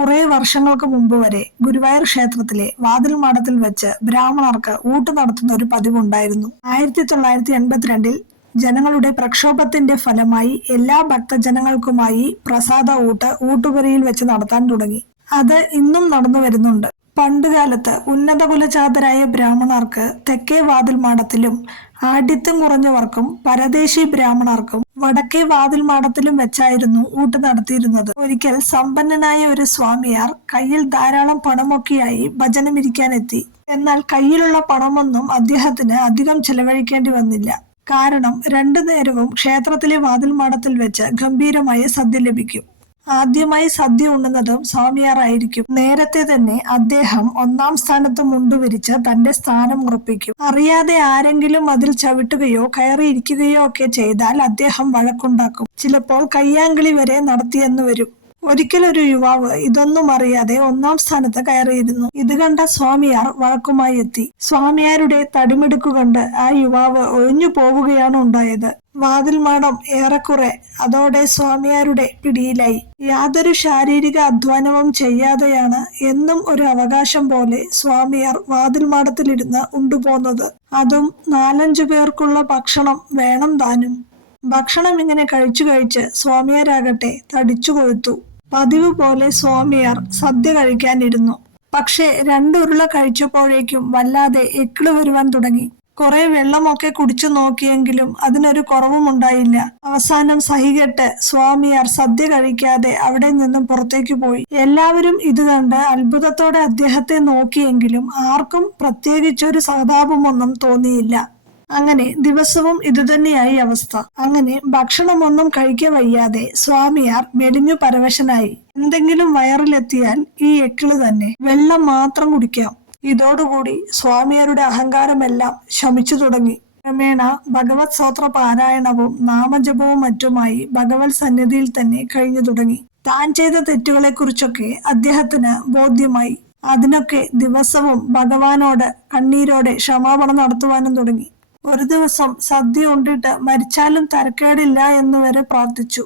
കുറെ വർഷങ്ങൾക്ക് മുമ്പ് വരെ ഗുരുവായൂർ ക്ഷേത്രത്തിലെ വാതിൽ മാടത്തിൽ വെച്ച് ബ്രാഹ്മണർക്ക് ഊട്ട് നടത്തുന്ന ഒരു പതിവുണ്ടായിരുന്നു. ആയിരത്തി തൊള്ളായിരത്തി എൺപത്തിരണ്ടിൽ ജനങ്ങളുടെ പ്രക്ഷോഭത്തിന്റെ ഫലമായി എല്ലാ ഭക്തജനങ്ങൾക്കുമായി പ്രസാദ ഊട്ട് ഊട്ടുപുരയിൽ വെച്ച് നടത്താൻ തുടങ്ങി. അത് ഇന്നും നടന്നു വരുന്നുണ്ട്. പണ്ടുകാലത്ത് ഉന്നതകുലജാതരായ ബ്രാഹ്മണർക്ക് തെക്കേ വാതിൽ മാടത്തിലും ആഢ്യത്വം കുറഞ്ഞവർക്കും പരദേശി ബ്രാഹ്മണർക്കും വടക്കേ വാതിൽ മാടത്തിലും വെച്ചായിരുന്നു ഊട്ട് നടത്തിയിരുന്നത്. ഒരിക്കൽ സമ്പന്നനായ ഒരു സ്വാമിയാർ കയ്യിൽ ധാരാളം പണമൊക്കെയായി ഭജനമിരിക്കാനെത്തി. എന്നാൽ കയ്യിലുള്ള പണമൊന്നും അദ്ദേഹത്തിന് അധികം ചെലവഴിക്കേണ്ടി വന്നില്ല. കാരണം രണ്ടു നേരവും ക്ഷേത്രത്തിലെ വാതിൽ മാടത്തിൽ വെച്ച് ഗംഭീരമായ സദ്യ ലഭിക്കും. ആദ്യമായി സദ്യ ഉണ്ണുന്നതും സ്വാമിയാറായിരിക്കും. നേരത്തെ തന്നെ അദ്ദേഹം ഒന്നാം സ്ഥാനത്ത് മുണ്ടുവിരിച്ച് തന്റെ സ്ഥാനം ഉറപ്പിക്കും. അറിയാതെ ആരെങ്കിലും അതിൽ ചവിട്ടുകയോ കയറിയിരിക്കുകയോ ഒക്കെ ചെയ്താൽ അദ്ദേഹം വഴക്കുണ്ടാക്കും. ചിലപ്പോൾ കയ്യാങ്കളി വരെ നടത്തിയെന്ന് വരും. ഒരിക്കലൊരു യുവാവ് ഇതൊന്നും അറിയാതെ ഒന്നാം സ്ഥാനത്ത് കയറിയിരുന്നു. ഇത് കണ്ട സ്വാമിയാർ വഴക്കുമായി എത്തി. സ്വാമിയാരുടെ തടിമിടുക്കു കണ്ട് ആ യുവാവ് ഒഴിഞ്ഞു പോവുകയാണ് ഉണ്ടായത്. വാതിൽ മാടം ഏറെക്കുറെ അതോടെ സ്വാമിയാരുടെ പിടിയിലായി. യാതൊരു ശാരീരിക അധ്വാനവും ചെയ്യാതെയാണ് എന്നും ഒരു അവകാശം പോലെ സ്വാമിയാർ വാതിൽ മാടത്തിലിരുന്ന് ഉണ്ടുപോന്നത്. അതും നാലഞ്ചു പേർക്കുള്ള ഭക്ഷണം വേണം താനും. ഭക്ഷണം ഇങ്ങനെ കഴിച്ചു കഴിച്ച് സ്വാമിയാരാകട്ടെ തടിച്ചു കൊഴുത്തു. പതിവ് പോലെ സ്വാമിയാർ സദ്യ കഴിക്കാനിരുന്നു. പക്ഷേ രണ്ടുരുള കഴിച്ചപ്പോഴേക്കും വല്ലാതെ എക്കിൾ വരുവാൻ തുടങ്ങി. കുറെ വെള്ളമൊക്കെ കുടിച്ചു നോക്കിയെങ്കിലും അതിനൊരു കുറവും ഉണ്ടായില്ല അവസാനം സഹികെട്ട് സ്വാമിയാർ സദ്യ കഴിക്കാതെ അവിടെ നിന്നും പുറത്തേക്ക് പോയി. എല്ലാവരും ഇത് കണ്ട് അത്ഭുതത്തോടെ അദ്ദേഹത്തെ നോക്കിയെങ്കിലും ആർക്കും പ്രത്യേകിച്ചൊരു സഹതാപമൊന്നും തോന്നിയില്ല. അങ്ങനെ ദിവസവും ഇതുതന്നെയായി അവസ്ഥ. അങ്ങനെ ഭക്ഷണമൊന്നും കഴിക്ക വയ്യാതെ സ്വാമിയാർ മെലിഞ്ഞു പരവശനായി. എന്തെങ്കിലും വയറിലെത്തിയാൽ ഈ എക്കിൾ തന്നെ വെള്ളം മാത്രം കുടിക്കാം. ഇതോടുകൂടി സ്വാമിയാരുടെ അഹങ്കാരമെല്ലാം ശമിച്ചു തുടങ്ങി. ക്രമേണ ഭഗവത് സ്തോത്ര പാരായണവും നാമജപവും മറ്റുമായി ഭഗവത് സന്നിധിയിൽ തന്നെ കഴിഞ്ഞു തുടങ്ങി. താൻ ചെയ്ത തെറ്റുകളെക്കുറിച്ചൊക്കെ അദ്ദേഹത്തിന് ബോധ്യമായി. അതിനൊക്കെ ദിവസവും ഭഗവാനോട് കണ്ണീരോടെ ക്ഷമാപണം നടത്തുവാനും തുടങ്ങി. ഒരു ദിവസം സദ്യ ഉണ്ടിട്ട് മരിച്ചാലും തരക്കേടില്ല എന്ന് വരെ പ്രാർത്ഥിച്ചു.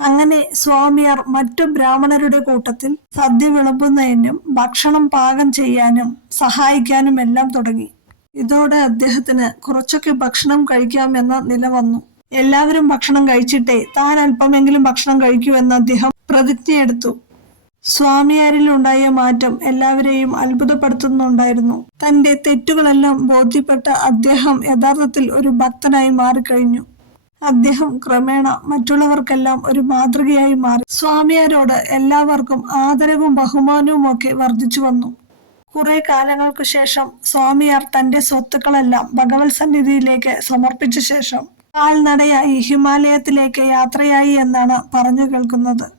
അങ്ങനെ സ്വാമിയാർ മറ്റു ബ്രാഹ്മണരുടെ കൂട്ടത്തിൽ സദ്യ വിളമ്പുന്നതിനും ഭക്ഷണം പാകം ചെയ്യാനും സഹായിക്കാനും എല്ലാം തുടങ്ങി. ഇതോടെ അദ്ദേഹത്തിന് കുറച്ചൊക്കെ ഭക്ഷണം കഴിക്കാമെന്ന നില വന്നു. എല്ലാവരും ഭക്ഷണം കഴിച്ചിട്ടേ താൻ അല്പമെങ്കിലും ഭക്ഷണം കഴിക്കുമെന്ന് അദ്ദേഹം പ്രതിജ്ഞയെടുത്തു. സ്വാമിയാരിലുണ്ടായ മാറ്റം എല്ലാവരെയും അത്ഭുതപ്പെടുത്തുന്നുണ്ടായിരുന്നു. തന്റെ തെറ്റുകളെല്ലാം ബോധ്യപ്പെട്ട അദ്ദേഹം യഥാർത്ഥത്തിൽ ഒരു ഭക്തനായി മാറിക്കഴിഞ്ഞു. അദ്ദേഹം ക്രമേണ മറ്റുള്ളവർക്കെല്ലാം ഒരു മാതൃകയായി മാറി. സ്വാമിയാരോട് എല്ലാവർക്കും ആദരവും ബഹുമാനവും ഒക്കെ വർദ്ധിച്ചു വന്നു. കുറെ കാലങ്ങൾക്ക് ശേഷം സ്വാമിയാർ തന്റെ സ്വത്തുക്കളെല്ലാം ഭഗവത് സന്നിധിയിലേക്ക് സമർപ്പിച്ച ശേഷം കാൽനടയായി ഹിമാലയത്തിലേക്ക് യാത്രയായി എന്നാണ് പറഞ്ഞു കേൾക്കുന്നത്.